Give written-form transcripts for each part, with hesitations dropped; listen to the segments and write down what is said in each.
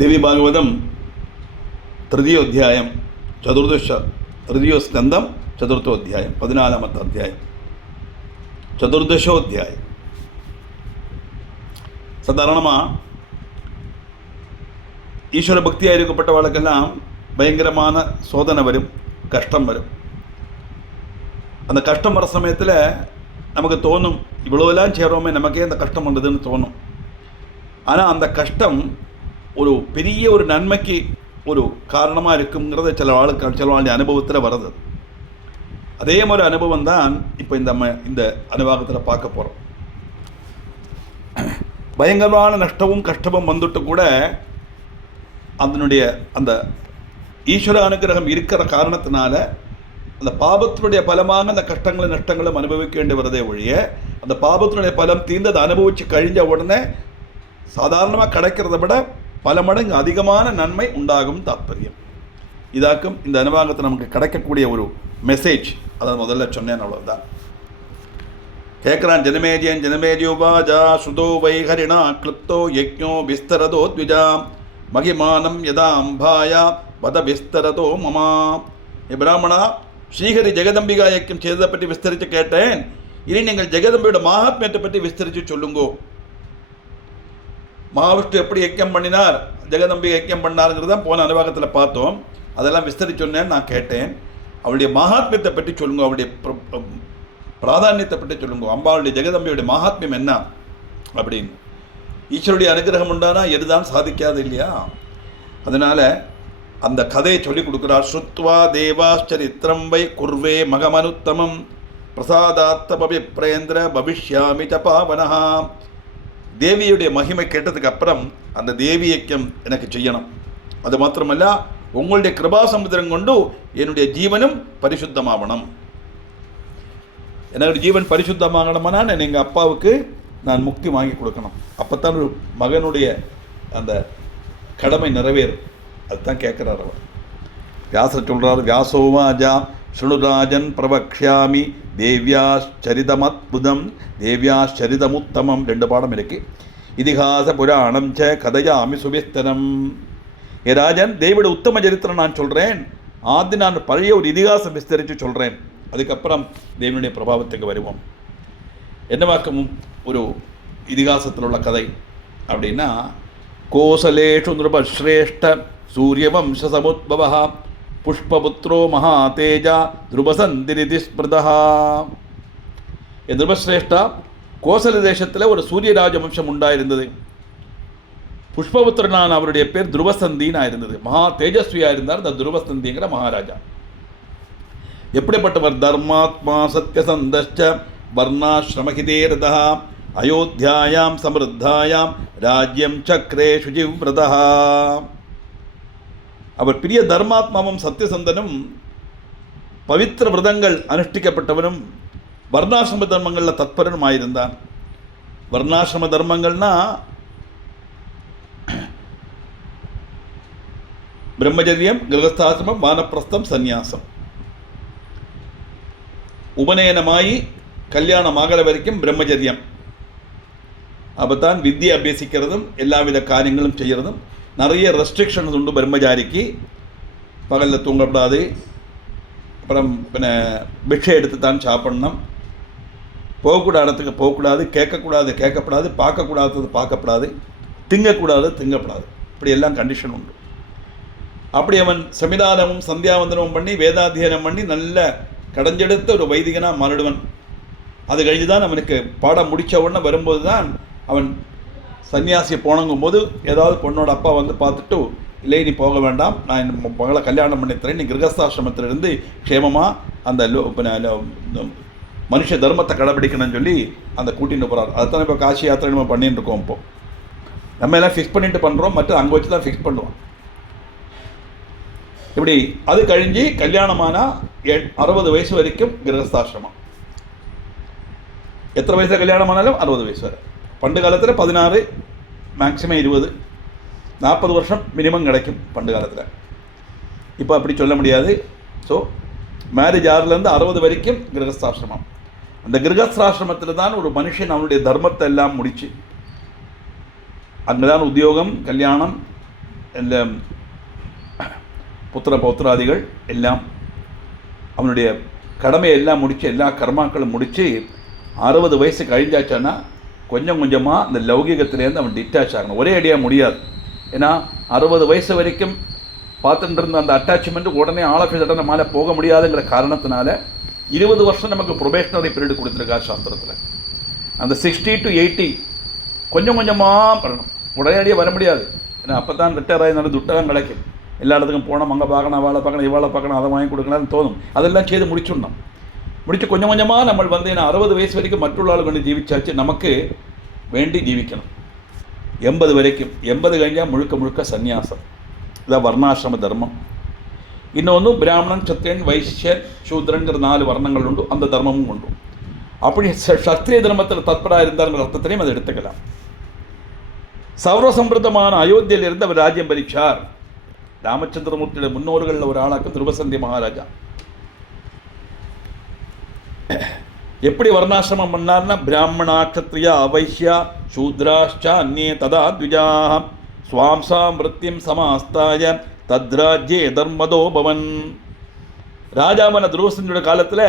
ദേവി ഭാഗവതം തൃതീയോധ്യായം തൃതീയ സ്കന്ധം ചതുർത്ഥോധ്യായം 14ാമത്തെ അധ്യായം ചതുർദശോധ്യായം. സാധാരണமாக ஈஸ்வர பக்தியாக இருக்கப்பட்டவர்களுக்கெல்லாம் பயங்கரமான சோதனை வரும், கஷ்டம் வரும். அந்த கஷ்டம் வர சமயத்தில் நமக்கு தோணும், இவ்வளோலாம் செய்கிறோமே நமக்கே அந்த கஷ்டம் வந்ததுன்னு தோணும். ஆனால் அந்த கஷ்டம் ஒரு பெரிய ஒரு நன்மைக்கு ஒரு காரணமாக இருக்குங்கிறத சில ஆளுடைய அனுபவத்தில் வருது. அதே மாதிரி அனுபவம் தான் இப்போ இந்த அனுபவத்தில் பார்க்க போகிறோம். பயங்கரமான நஷ்டமும் கஷ்டமும் வந்துட்டு கூட அதனுடைய அந்த ஈஸ்வர அனுகிரகம் இருக்கிற காரணத்தினால அந்த பாபத்தினுடைய பலமாக அந்த கஷ்டங்களும் நஷ்டங்களும் அனுபவிக்க வேண்டி வரதே ஒழிய, அந்த பாபத்தினுடைய பலம் தீர்ந்து அதை அனுபவித்து கழிஞ்ச உடனே சாதாரணமாக கிடைக்கிறத விட பல மடங்கு அதிகமான நன்மை உண்டாகும் தாற்பயம். இதாக்கும் இந்த அனுபவத்தை நமக்கு கிடைக்கக்கூடிய ஒரு மெசேஜ். அதை முதல்ல சொன்னேன், அவ்வளோதான். கேட்குறான் ஜனமேஜியோபாஜா சுதோ வைஹரிணா கிளிப்தோ யஜ்ஞோ விஸ்தரதோ த்விஜா மகிமானம் யதா அம்பாயா வத விஸ்தரதோ மமா. பிராமணா, ஸ்ரீஹரி ஜெகதம்பிகா யஜ்ஞம் செய்ததை பற்றி விஸ்தரித்து கேட்டேன். இனி நீங்கள் ஜெகதம்பியோட மகாத்மியத்தை பற்றி விஸ்தரித்து சொல்லுங்கோ. மகாவிஷ்ணு எப்படி யஜ்ஞம் பண்ணினார், ஜெகதம்பி யஜ்ஞம் பண்ணாருங்கிறத போன அனுபவத்தில் பார்த்தோம். அதெல்லாம் விஸ்தரித்து சொன்னேன்னு நான் கேட்டேன். அவளுடைய மகாத்மியத்தை பற்றி சொல்லுங்க, அவளுடைய பிராதானியத்தை பற்றி சொல்லுங்க. அம்பாளுடைய ஜெகதம்பியுடைய மகாத்மியம் என்ன அப்படின்னு. ஈஸ்வருடைய அனுகிரகம் உண்டானா எதுதான் சாதிக்காது இல்லையா? அதனால் அந்த கதையை சொல்லிக் கொடுக்குறார். ஸ்ருத்வா தேவாச்சரித்திரம் வை குர்வே மகமனுத்தமம் பிரசாதாத்த பவிப்ரேந்திர பவிஷ்யாமி ச பாவனஹா. தேவியுடைய மகிமை கேட்டதுக்கு அப்புறம் அந்த தேவி யஜ்ஞம் எனக்கு செய்யணும். அது மாத்திரமல்ல, உங்களுடைய கிருபா சமுத்திரம் கொண்டு என்னுடைய ஜீவனும் பரிசுத்தமாகணும். என்னுடைய ஜீவன் பரிசுத்தமாகணும்னா எங்கள் அப்பாவுக்கு நான் முக்தி வாங்கி கொடுக்கணும். அப்போத்தான் ஒரு மகனுடைய அந்த கடமை நிறைவேறும். அதுதான் கேட்குறார் அவர். வியாசர் சொல்கிறார், வியாசோவாஜா ஸ்ருணுராஜன் பிரபக்ஷாமி தேவ்யாச்சரிதமத்புதம் தேவ்யாச்சரிதமுத்தமம். 2 பாடம் இருக்குது. இதிகாச புராணம் ச கதையாமி சுவிஸ்தரம். ஏ ராஜன், தேவியோட உத்தம சரித்திரம் நான் சொல்கிறேன். ஆதி நான் பழைய ஒரு இதிகாசம் விஸ்தரித்து சொல்கிறேன். அதுக்கப்புறம் தேவியுடைய பிரபாவத்துக்கு வருவோம். என்னவாக்கும் ஒரு இதிகாசத்தில் உள்ள கதை அப்படின்னா, கோசலேஷு நிருபஸ்ரேஷ்ட சூரியவம்ச சமுத்பவ புஷ்பபுத்ரோ மகாதேஜா துருபசந்திரிதி ஸ்மிருதா. துருபஸ்ரேஷ்டா, கோசல தேசத்தில் ஒரு சூரிய ராஜவம்சம் உண்டாயிருந்தது. புஷ்பபுத்திரனான அவருடைய பேர் துருவசந்தின்னு ஆயிருந்தது. மகா தேஜஸ்வியாக இருந்தார் அந்த துருவசந்திங்கிற மகாராஜா. எப்படிப்பட்டவர்? தர்மாத்மா சத்யசந்தஷ்ட வர்ணாஸ்ரமஹிதேரதா அயோத்தியாயாம் சமிருத்தாயாம் ராஜ்யம் சக்ரே சுஜிவ்ரதா. அவர் பிரிய தர்மாத்மாவும் சத்தியசந்தனும் பவித்திர விரதங்கள் அனுஷ்டிக்கப்பட்டவனும் வர்ணாசிரம தர்மங்களில் தத்பரனும் ஆயிருந்தான். வர்ணாசிரம தர்மங்கள்னா பிரம்மச்சரியம், கிரகஸ்தாசிரமம், வானப்பிரஸ்தம், சந்நியாசம். உபநயனமாயி கல்யாணம் ஆகிற வரைக்கும் பிரம்மச்சரியம். அப்போத்தான் வித்தியை அபியசிக்கிறதும் எல்லா வித காரியங்களும் செய்கிறதும். நிறைய ரெஸ்ட்ரிக்ஷன்ஸ் உண்டு பிரம்மச்சாரிக்கு. பகலில் தூங்கக்கூடாது, அப்புறம் பிக்ஷை எடுத்து தான் சாப்பிடணும், போகக்கூடாத இடத்துக்கு போகக்கூடாது, கேட்கக்கூடாது, பார்க்கக்கூடாதது பார்க்கப்படாது, திங்கக்கூடாது. இப்படி எல்லாம் கண்டிஷன் உண்டு. அப்படி அவன் சமிதானமும் சந்தியாவந்தனமும் பண்ணி வேதாத்தியனம் பண்ணி நல்ல கடைஞ்செடுத்த ஒரு வைதிகனாக மாறிடுவன். அது கழிஞ்சு தான் அவனுக்கு பாடம் முடித்த உடனே வரும்போது தான் அவன் சன்னியாசியை போனங்கும் போது ஏதாவது பொண்ணோட அப்பா வந்து பார்த்துட்டு, இல்லை நீ போக வேண்டாம், நான் என் மகளை கல்யாணம் பண்ணித்தரேன், நீ கிரகஸ்தாசிரமத்திலிருந்து க்ஷேமமாக அந்த மனுஷ தர்மத்தை கடைபிடிக்கணும்னு சொல்லி அந்த கூட்டின்னு போகிறார். அதுதான் இப்போ காசி யாத்திரை நம்ம பண்ணிட்டு இருக்கோம். இப்போது நம்ம எல்லாம் ஃபிக்ஸ் பண்ணிட்டு பண்ணுறோம், மற்ற அங்கே வச்சு தான் ஃபிக்ஸ் பண்ணுவோம். இப்படி அது கழிஞ்சு கல்யாணமானால் 60 வயசு வரைக்கும் கிரகஸ்தாசிரமம். எத்தனை வயசில் கல்யாணம் ஆனாலும் 60 வயசு வரை. பண்டு காலத்தில் 16, மேக்ஸிமம் 20, 40 வருஷம் மினிமம் கிடைக்கும் பண்டு காலத்தில். இப்போ அப்படி சொல்ல முடியாது. ஸோ மேரேஜ் 6லேருந்து 60 வரைக்கும் கிரகஸ்தாசிரமம். அந்த கிரகஸ்தாசிரமத்தில் தான் ஒரு மனுஷன் அவனுடைய தர்மத்தை எல்லாம் முடிச்சு அங்கே தான் உத்தியோகம், கல்யாணம், எல்லாம் புத்திராதிகள் எல்லாம் அவனுடைய கடமையெல்லாம் முடித்து எல்லா கர்மாக்களும் முடித்து 60 வயசு கழிஞ்சாச்சான்னா கொஞ்சம் கொஞ்சமாக இந்த லௌகிகத்திலேருந்து அவன் டிட்டாச் ஆகணும். ஒரே அடியாக முடியாது. ஏன்னா 60 வயசு வரைக்கும் பார்த்துட்டு இருந்த அந்த அட்டாச்மெண்ட் உடனே ஆலோசனை மேலே போக முடியாதுங்கிற காரணத்தினால 20 வருஷம் நமக்கு ப்ரொபேஷனரி பீரியட் கொடுத்துருக்கா சாஸ்திரத்தில். அந்த 60 to 80 கொஞ்சம் கொஞ்சமாக பண்ணணும். உடனடியாக வர முடியாது. ஏன்னா அப்போ தான் ரிட்டையர் ஆகினாலும் துட்டகம் கிடைக்கும். எல்லா இடத்துக்கும் போனோம், அங்கே பார்க்கணும், அவளை பார்க்கணும், இவாளை பார்க்கணும், அதை வாங்கி கொடுக்கலாம்னு தோணும். அதெல்லாம் செய்து முடிச்சுடணும். முடித்து கொஞ்சம் கொஞ்சமாக நம்ம வந்து ஏன்னா 60 வயசு வரைக்கும் மற்றுள்ள ஆள் வேண்டி ஜீவிச்சாச்சு, நமக்கு வேண்டி ஜீவிக்கணும். 80 வரைக்கும். 80 കഴിഞ്ഞാൽ முழுக்க சந்நியாசம். இதான் வர்ணாசிரம தர்மம். இன்னொன்று பிராமணன், சத்திரியன், வைசியன், சூத்ரன்கிற 4 வர்ணங்கள் உண்டு. அந்த தர்மமும் உண்டு. அப்படி சத்திரிய தர்மத்தில் தற்பராக இருந்தாருங்கிற அர்த்தத்திலையும் அதை எடுத்துக்கலாம். சௌரசம்பிரதமான அயோத்தியிலிருந்து அவர் ராஜ்யம் பறிச்சார். ராமச்சந்திரமூர்த்தியோட முன்னோர்களில் ஒரு ஆளாக்கும் துருவசந்தி மகாராஜா. எப்படி வர்ணாசிரமம் பண்ணார்னா, பிராமணா க்ஷத்ரியா வைஷ்யா சூத்ராஷ்ச அந்நே ததா த்விஜாஹ ஸ்வாம்சாம் விருத்தியம் சமாஸ்தாய தத்ராஜ்யே தர்மதோ பவன். ராஜாவான துருவசந்தியோட காலத்தில்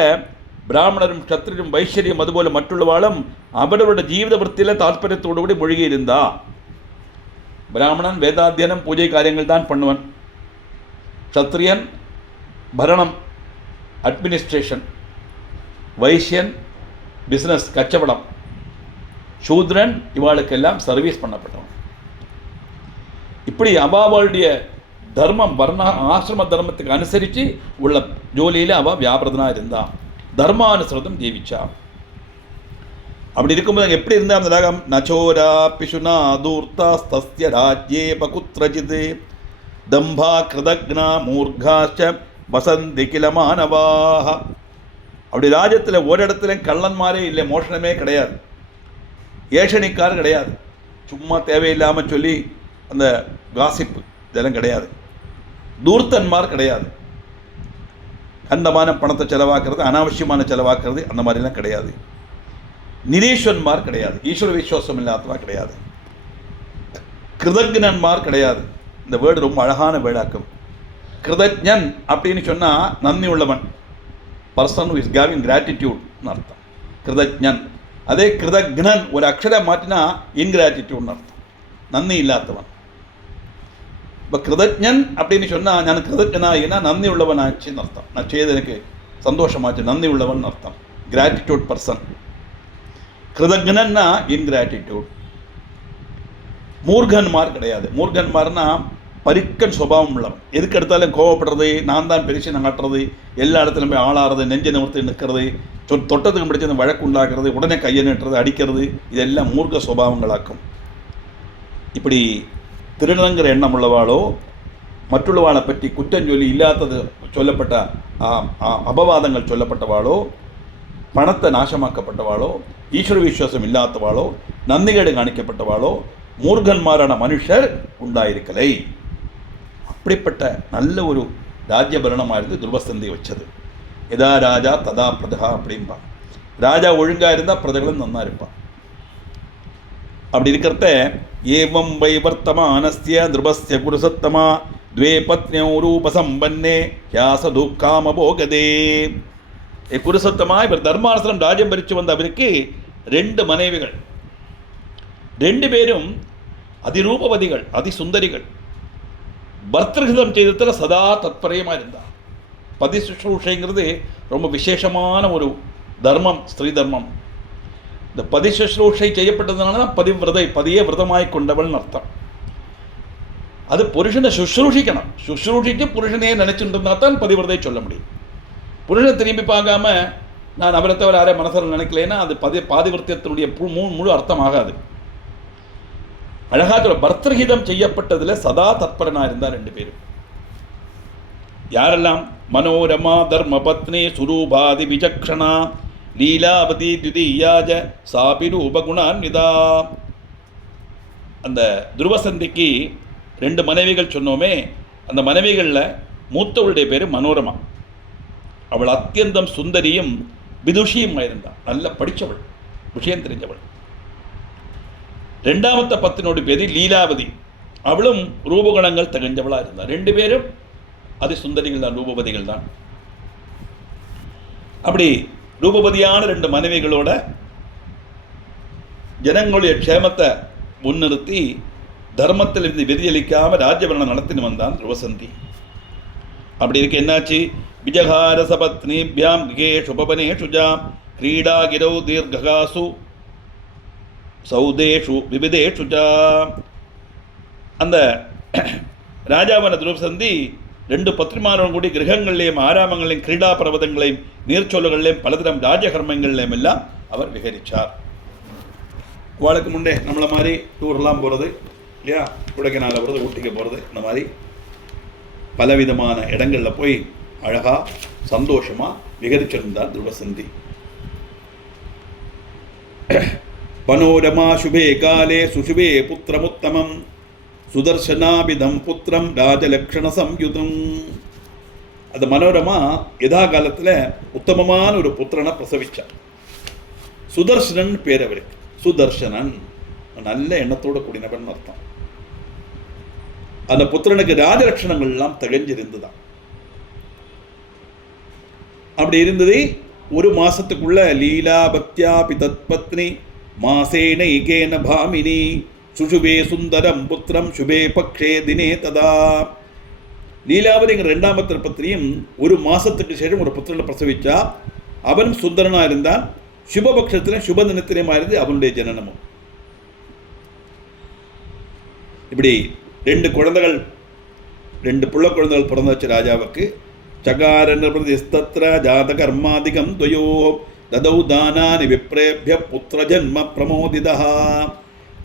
பிராமணரும் க்ஷத்ரியரும் வைஷ்யரியும் அதுபோல மற்றுள்ளவாளும் அவரவருடைய ஜீவித விற்த்தியில் தாற்பயத்தோடு கூட மூழ்கி இருந்தா. பிராமணன் வேதாத்தியனம் பூஜை காரியங்கள் தான் பண்ணுவன். க்ஷத்ரியன் பரணம் அட்மினிஸ்ட்ரேஷன், வைஷ்யன் பிஸ்னஸ் கச்சவடம், சூத்ரன் இவாளுக்கெல்லாம் சர்வீஸ் பண்ணப்பட்டவன். இப்படி அவாவுடைய தர்மம் வர்ண ஆசிரம தர்மத்துக்கு அனுசரித்து உள்ள ஜோலியில் அவள் வியாபிரதனாக இருந்தான். தர்மானுசரதம் ஜீவிச்சா. அப்படி இருக்கும்போது எப்படி இருந்தா அந்த ராகம், நச்சோரா பிஷுனா தூர்த்தாஸ்தஸ்ய ராஜ்யே பகுத்ரஜித் தம்பா கிருதக்னா மூர்காச்ச வசந்தி கில மானவாஹ. அப்படி ராஜ்யத்தில் ஒரு இடத்துல கள்ளன்மாரே இல்லை, மோஷனமே கிடையாது, ஏஷனிக்கார் கிடையாது, சும்மா தேவையில்லாமல் சொல்லி அந்த காசிப்பு இதெல்லாம் கிடையாது, தூர்த்தன்மார் கிடையாது, கண்டமான பணத்தை செலவாக்குறது, அனாவசியமான செலவாக்குறது, அந்த மாதிரிலாம் கிடையாது, நிரீஸ்வன்மார் கிடையாது, ஈஸ்வர விசுவாசம் இல்லாதவா கிடையாது, கிருதக்ஞன்மார் கிடையாது. இந்த வேர்டு ரொம்ப அழகான வேர்டாக்கும். கிருதஜன் அப்படின்னு சொன்னால் நன்றி உள்ளவன், பர்சன் இஸ் கிவிங் கிராட்டிடியூட்னு அர்த்தம் கிருதஜன். அதே கிருதக்ஞன் ஒரு அக்ஷரம் மாற்றினா இன்கிராட்டிடியூட்னு அர்த்தம், நன்றி இல்லாதவன். இப்போ கிருதஜன் அப்படின்னு சொன்னால் நான் கிருதஜனாயினா நன்றி உள்ளவன் ஆச்சுன்னு அர்த்தம். நான் செய்து எனக்கு சந்தோஷமாச்சு, நன்றி உள்ளவன் அர்த்தம், கிராட்டிடியூட் பர்சன். கிருதக்ஞன்னா இன்கிராட்டிடியூட். மூர்கன்மார் கிடையாது. மூர்கன்மார்னா பரிக்கன் சுபாவம் உள்ளவன், எதுக்கு எடுத்தாலும் கோவப்படுறது, நான் தான் பெருசு நகட்டுறது, எல்லா இடத்துலையும் போய் ஆளாடுறது, நெஞ்சை நிமிர்த்தி நிற்கிறது, தொட்டத்துக்கு முடிச்சு வழக்கு உண்டாக்குறது, உடனே கையை நிட்டுறது, அடிக்கிறது, இதெல்லாம் மூர்க்க சுபாவங்களாக்கும். இப்படி திருடங்கிற எண்ணம் உள்ளவாளோ, மற்றுள்ளவாளை பற்றி குற்றஞ்சொல்லி இல்லாதது சொல்லப்பட்ட அபவாதங்கள் சொல்லப்பட்டவாளோ, பணத்தை நாசமாக்கப்பட்டவாளோ, ஈஸ்வர விசுவாசம் இல்லாதவாளோ, நந்திகேடு காணிக்கப்பட்டவாளோ, மூர்கன்மாரான மனுஷர் உண்டாயிருக்கலை. அப்படிப்பட்ட நல்ல ஒரு ராஜ்யபரணமாக இருந்து துருவசந்தி வச்சது. எதா ராஜா ததா பிரதா அப்படின்பா. ராஜா ஒழுங்காக இருந்தால் பிரதகளும் நன்னா இருப்பான். அப்படி இருக்கிறத ஏவம் வைவர்த்தமானஸ்ய துருவஸ்ய குருசத்தமா துவே பத்னியோ ரூபசம்பன்னே யாசது காமபோகதே. குருசத்தமா இவர் தர்மாசனம் ராஜ்யம் பறித்து வந்த அவருக்கு 2 மனைவிகள், 2 பேரும் அதிரூபவதிகள், அதிசுந்தரிகள். பர்திருஹிதம் செய்ததில் சதா தத்பரியமாக இருந்தார். பதி சுஷ்ரூஷைங்கிறது ரொம்ப விசேஷமான ஒரு தர்மம், ஸ்திரீ தர்மம். இந்த பதி சுஷ்ரூஷை செய்யப்பட்டதுனால தான் பதிவிரதை, பதியே விரதமாய் கொண்டவள்னு அர்த்தம். அது புருஷனை சுஷ்ரூஷிக்கணும். சுஷ்ரூஷிக்கு புருஷனையே நினைச்சுட்டு இருந்தால் தான் பதிவிரதை சொல்ல முடியும். புருஷனை திரும்பி பார்க்காம நான் அவரை தவிர யாரே மனசில் நினைக்கலைன்னா அது பாதிவிரத்தியத்தினுடைய முழு அர்த்தம் ஆகாது. அழகாக பர்திருஹிதம் செய்யப்பட்டதில் சதா தத்பரனாக இருந்தார் 2 பேரும். யாரெல்லாம்? மனோரமா தர்மபத்னி சுரூபாதி விசக்ஷணா லீலாவதி துதியாஜ சாபி ரூபகுணான்விதா. அந்த துருவசந்திக்கு 2 மனைவிகள் சொன்னோமே, அந்த மனைவிகளில் மூத்தவளுடைய பேர் மனோரமா. அவள் அத்தியந்தம் சுந்தரியும் விதுஷியும் இருந்தாள், நல்ல படித்தவள், விஷயம் தெரிஞ்சவள். 2வது பத்தினோட பேர் லீலாவதி. அவளும் ரூபகுணங்கள் தகுந்தவளாக இருந்தாள். 2 பேரும் அதிசுந்தரிகள் தான், ரூபவதிகள் தான். அப்படி ரூபவதியான 2 மனைவிகளோட ஜனங்களுடைய க்ஷேமத்தை முன்னிறுத்தி தர்மத்தில் இருந்து வெறியளிக்காமல் ராஜ்யபரணம் நடத்தின்னு வந்தான் துருவசந்தி. அப்படி இருக்கு என்னாச்சு? விஜகார சபத்னிபியாம் கிகேஷு உபவனேஷுஜாம் கிரீடாகிரௌ தீர்காசு சௌதேஷு விவிதேஷுஜா. அந்த ராஜாவான துருவசந்தி 2 பத்ரிமாரோடு கூடி கிரகங்களையும் ஆராமங்களையும் கிரீடா பர்வதங்களையும் நீர்ச்சொல்லுகளையும் பலதரம் ராஜகர்மங்களையும் எல்லாம் அவர் விகரித்தார். வாழ்க்கை முன்னே நம்மளை மாதிரி டூர்லாம் போகிறது இல்லையா, கொடைக்கானலில் போகிறது, ஊட்டிக்கு போகிறது, இந்த மாதிரி பலவிதமான இடங்களில் போய் அழகாக சந்தோஷமாக விகரிச்சிருந்தார் துருவசந்தி. பனோரமா சுபே காலே சுசுபே புத்திரமுத்தமம் சுதர்சனாபிதம் புத்திரம் ராஜலக்ஷண சம்யுதம். அந்த மனோரமா எதா காலத்தில் உத்தமமான ஒரு புத்திரனை பிரசவிச்சார். சுதர்சனன் பேர் அவருக்கு. சுதர்சனன் நல்ல எண்ணத்தோடு கூடினவன் அர்த்தம். அந்த புத்திரனுக்கு ராஜலட்சணங்கள் எல்லாம் தகஞ்சிருந்துதான். அப்படி இருந்தது. 1 மாசத்துக்குள்ள லீலா பக்தியா பிதத்பத்னி மாசேன இகேன பாமினி சுசுபே சுந்தரம் புத்திரம் சுபே பக்ஷே தினே ததா. லீலாவதிங்கிற 2ஆம் பத்திரியும் 1 மாசத்துக்கு சேஷம் ஒரு புத்திரனை பிரசவிச்சா. அவன் சுந்தரனா இருந்தான். சுபபக்ஷத்திலும் சுப தினத்திலுமா இருந்து அவனுடைய ஜனனமும். இப்படி 2 குழந்தைகள், 2 புள்ள குழந்தைகள் பிறந்தாச்சு ராஜாவுக்கு. சகாரந்திர ஜாத கர்மாதிகம் துவயோ ததௌ தானானி விப்ரேபிய புத்திர ஜன்ம பிரமோதிதா.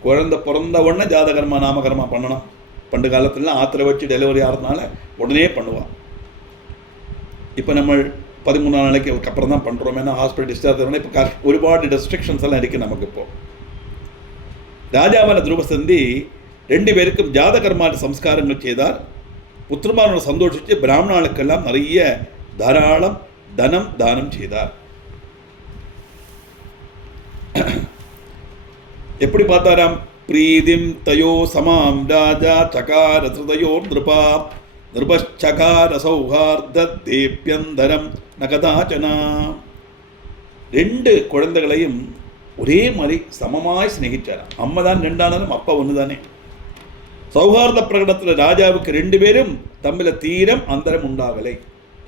குழந்தை பிறந்த உடனே ஜாதகர்மா நாமகர்மா பண்ணணும். பண்டு காலத்துலலாம் ஆற்றுல வச்சு டெலிவரி ஆகிறதுனால உடனே பண்ணுவான். இப்போ நம்ம 13 நாளைக்கு அப்புறம் தான் பண்ணுறோம். ஏன்னா ஹாஸ்பிட்டல் டிஸ்சார்ஜ் ஆகணும். இப்போ ஒருபாடு ரெஸ்ட்ரிக்ஷன்ஸ் எல்லாம் இருக்குது நமக்கு. இப்போ ராஜாவான துருவசந்தி 2 பேருக்கும் ஜாதகர்மான சம்ஸ்காரங்கள் செய்தார். புத்திரமானோட சந்தோஷித்து பிராமணர்களுக்கெல்லாம் நிறைய தாராளம் தனம் தானம் செய்தார். எப்படி பார்த்தாராம்? பிரீதிம் தயோ சமாம் ராஜா சகார திருதயோ நிருபா நிருபச்சகார சௌஹார்த தேப்யந்தரம் நகதாச்சனா. 2 குழந்தைகளையும் ஒரே மாதிரி சமமாய் சிநேகிச்சாராம். அம்மா தான் 2 ஆனாலும் அப்பா ஒன்று தானே. சௌஹார்த பிரகடனத்தில் ராஜாவுக்கு 2 பேரும் தம்மில் தீரம் அந்தரம் உண்டாகலை.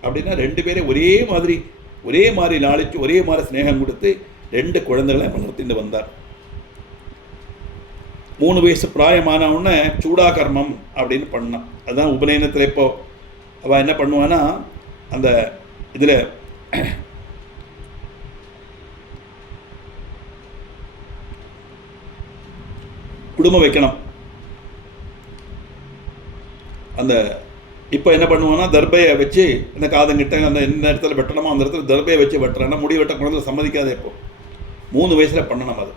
அப்படின்னா 2 பேரும் ஒரே மாதிரி லாளிச்சு ஒரே மாதிரி ஸ்நேகம் கொடுத்து 2 குழந்தைகளை வளர்த்திட்டு வந்தார். 3 வயசு பிராயமான உடனே சூடாகர்மம் அப்படின்னு பண்ணான். அதுதான் உபநயனத்தில். இப்போ அவள் என்ன பண்ணுவான்னா, அந்த இதில் குடும்பம் வைக்கணும். அந்த இப்போ என்ன பண்ணுவான்னா, தர்பையை வச்சு இந்த காதங்கிட்ட அந்த என்ன இடத்துல வெட்டணுமோ அந்த இடத்துல தர்பையை வச்சு வெட்டுறேன்னா முடி வெட்ட குழந்தை சம்மதிக்காத. இப்போ 3 வயசில் பண்ணணும் அது.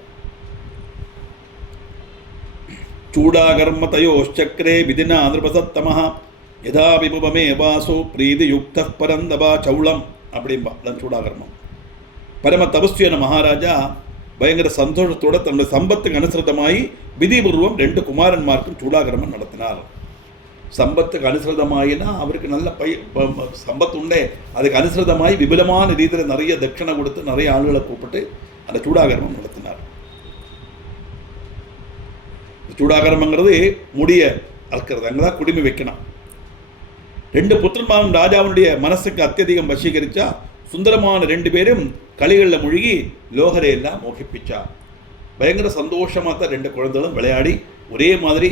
சூடாகர்ம தயோச்சக்ரே விதினா நிருபசத்தமஹ யதா விபுபமே வாசோ பிரீதி யுக்த பரந்தபா சௌளம் அப்படின்பா. அதான் சூடாகர்மம். பரம தபஸ்வியான மகாராஜா பயங்கர சந்தோஷத்தோடு தன்னுடைய சம்பத்துக்கு அனுசரிதமாகி விதிபூர்வம் 2 குமாரன்மார்க்கும் சூடாகர்மம் நடத்தினார். சம்பத்துக்கு அனுசரிதமாயினா அவருக்கு நல்ல சம்பத்து உண்டே. அதுக்கு அனுசரிதமாகி விபுலமான ரீதியில் நிறைய தட்சணை கொடுத்து நிறைய ஆளுகளை கூப்பிட்டு அந்த சூடாகர்மம் நடத்தினார். சூடாகர்மங்கிறது முடிய அறுக்கிறது. அங்கே தான் குடிமை வைக்கணும். 2 புத்திரமாவும் ராஜாவுடைய மனசுக்கு அத்தியதிகம் வசீகரிச்சா. சுந்தரமான 2 பேரும் களிகளில் மூழ்கி லோகரை எல்லாம் மோகிப்பிச்சா. பயங்கர சந்தோஷமாக தான் 2 குழந்தைகளும் விளையாடி ஒரே மாதிரி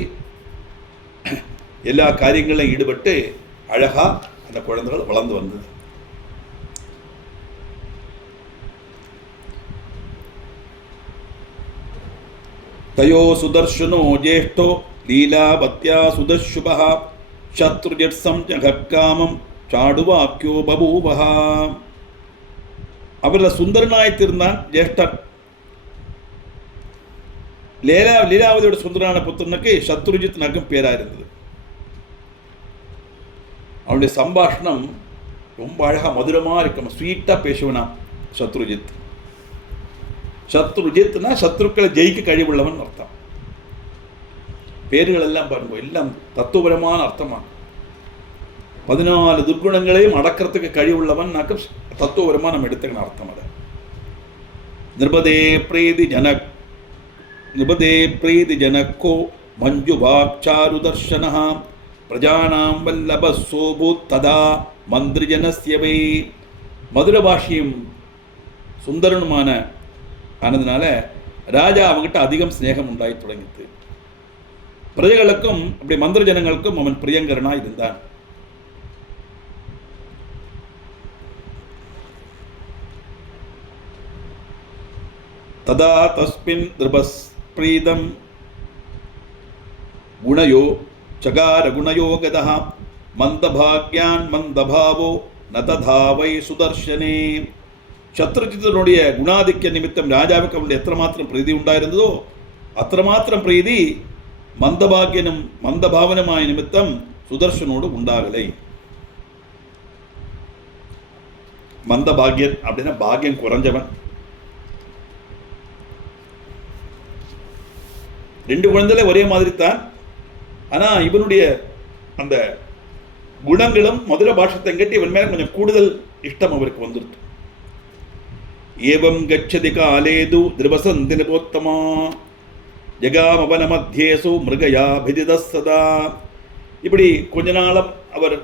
எல்லா காரியங்களிலும் ஈடுபட்டு அழகாக அந்த குழந்தைகள் வளர்ந்து வந்தது. தயோ சுதர்ஷனோ ஜேஷ்டோ லீலாவத்யா சுதர்ஷுபஹ சத்ருஜட் சம்ஜகாமம் சாடுவாக்கியோ பபூவஹா. அவரில் சுந்தரனாய்த்திருந்தான் ஜேஷ்டர். லீலாவதியோட சுந்தரனான புத்திரனுக்கு சத்ருஜித்னாக்கும் பேராக இருந்தது. அவனுடைய சம்பாஷணம் ரொம்ப அழகாக மதுரமாக இருக்கும். ஸ்வீட்டாக பேசுவனா சத்ருஜித். சத்ருஜித்னா சத்ருக்களை ஜெயிக்க கழிவுள்ளவன் அர்த்தம். பேர்கள் எல்லாம் பாருங்க, எல்லாம் தத்துவபரமான அர்த்தமா. 14 துர்குணங்களையும் அடக்கிறதுக்கு கழிவுள்ளவன் தத்துவபரமாக நம்ம எடுத்துக்கணும் அர்த்தம். அதை நிருபதே பிரீதி ஜனக்கோ மஞ்சு வாக்சாரு தர்ஷன பிரஜானாம் வல்லப சோபூத் ததா மந்திரிஜனஸ்யவை. மதுர பாஷியும் சுந்தரனுமான ஆனதுனால ராஜா அவங்ககிட்ட அதிகம் ஸ்நேகம் உண்டாகி தொடங்கிது. பிரஜைகளுக்கும் அப்படி மந்திர ஜனங்களுக்கும் அவன் பிரியங்கரனா இருந்தான். ததா தஸ்மின் நிருபஸ்ப்ரீதம் குணயோ சகார குணயோ கதா மந்தபாக்யான் மந்தபாவோ நததாவை சுதர்ஷனே. சத்ருஜித்தனுடைய குணாதிக்க நிமித்தம் ராஜாவுக்கு அவனுடைய எத்தனை பிரீதி உண்டாயிருந்ததோ அத்தனை பிரீதி மந்தபாகியனும் மந்தபாவனமாய நிமித்தம் சுதர்ஷனோடு உண்டாகலை. மந்தபாகியன் அப்படின்னா பாகியம் குறைஞ்சவன். 2 குழந்தைல ஒரே மாதிரி தான். ஆனால் இவனுடைய அந்த குணங்களும் மதுர பாஷத்தை கட்டி இவன் மேலே கொஞ்சம் கூடுதல் இஷ்டம் அவருக்கு வந்துருக்கு. ஏவம் கச்சதி காலேது திரவசந்தி நிபோத்தமா ஜகாமவன மத்தியேசு மிருகயாபிதித சதா. இப்படி கொஞ்ச நாளம் அவர்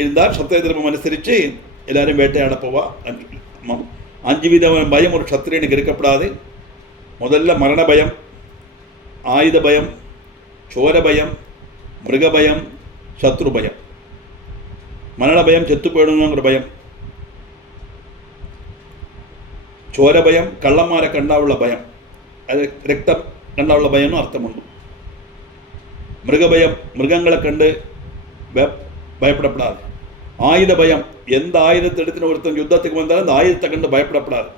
இருந்தார். சத்திரிய தர்மம் அனுசரித்து எல்லாரும் வேட்டையாட போவா. 5 வித பயம் ஒரு சத்திரியனுக்கு இருக்கப்படாது. முதல்ல மரண பயம், ஆயுத பயம், சோர பயம், மிருக பயம், சத்ரு பயம். மரண பயம், செத்து போயிடணுங்கிற பயம். சோர பயம், கள்ளமார கண்டா உள்ள பயம், அது ரத்தம் கண்டா உள்ள பயம்னு அர்த்தம் உண்டு. மிருக பயம், மிருகங்களை கண்டு பயப்படப்படாது. ஆயுத பயம், எந்த ஆயுதத்தை எடுத்துன்னு ஒருத்தன் யுத்தத்துக்கு வந்தாலும் அந்த ஆயுதத்தை கண்டு பயப்படப்படாது.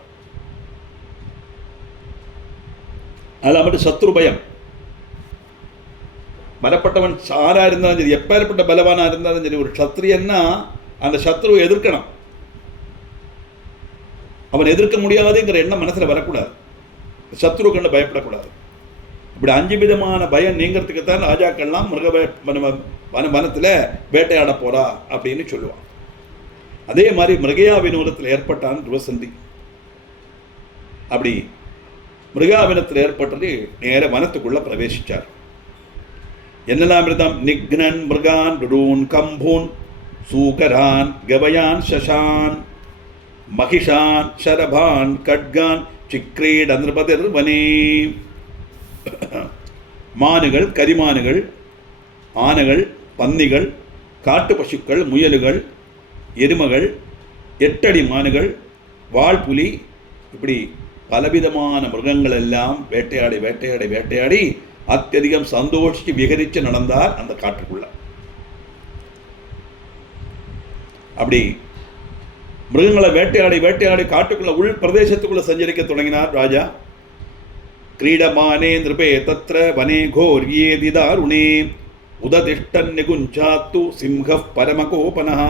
அதில் மட்டும் சத்ரு பயம். பலப்பட்டவன் ஆரா இருந்தாலும் சரி, எப்பேற்பட்ட பலவானா இருந்தாலும் சரி, ஒரு சத்திரியன்னா அந்த சத்ருவை எதிர்க்கணும். அவன் எதிர்க்க முடியாதுங்கிற எண்ணம் மனசில் வரக்கூடாது. சத்ரு கண்டு பயப்படக்கூடாது. இப்படி 5 விதமான பயம் நீங்கிறதுக்குத்தான் ராஜாக்கள்லாம் வனத்தில் வேட்டையாட போறா அப்படின்னு சொல்லுவான். அதே மாதிரி மிருகயா வினோதத்தில் ஏற்பட்டான் ருவசந்தி. அப்படி மிருகாவினத்தில் ஏற்பட்டது நேர வனத்துக்குள்ள பிரவேசிச்சார். என்னெல்லாம் இருந்தான்? நிக்னன் மிருகான் ருடூன் கம்பூன் சூகரான் கவயான் சசான் மகிஷான் ஷரபான் கட்கான் சிக்ரீட நிருபதிர் வனே. மானுகள், கரிமானுகள், ஆனைகள், பன்னிகள், காட்டு பசுக்கள், முயலுகள், எருமகள், 8 அடி மானுகள், வால்புலி, இப்படி பலவிதமான மிருகங்கள் எல்லாம் வேட்டையாடி வேட்டையாடி வேட்டையாடி அत्यதிகம் சந்தோஷிச்சு விகரிச்சு நடந்தார் அந்த காட்டுக்குள்ள. அப்படி மிருகங்களை வேட்டையாடி வேட்டையாடி காட்டுக்குள்ள உள் பிரதேசத்துக்குள்ள சஞ்சரிக்க தொடங்கினார் ராஜா. கிரீடமானே நிருபே தத்ர வனே கோர்யே திதாருணே உததிஷ்டன் நிகுஞ்சாத்து சிம்ஹ பரமகோபனஹ.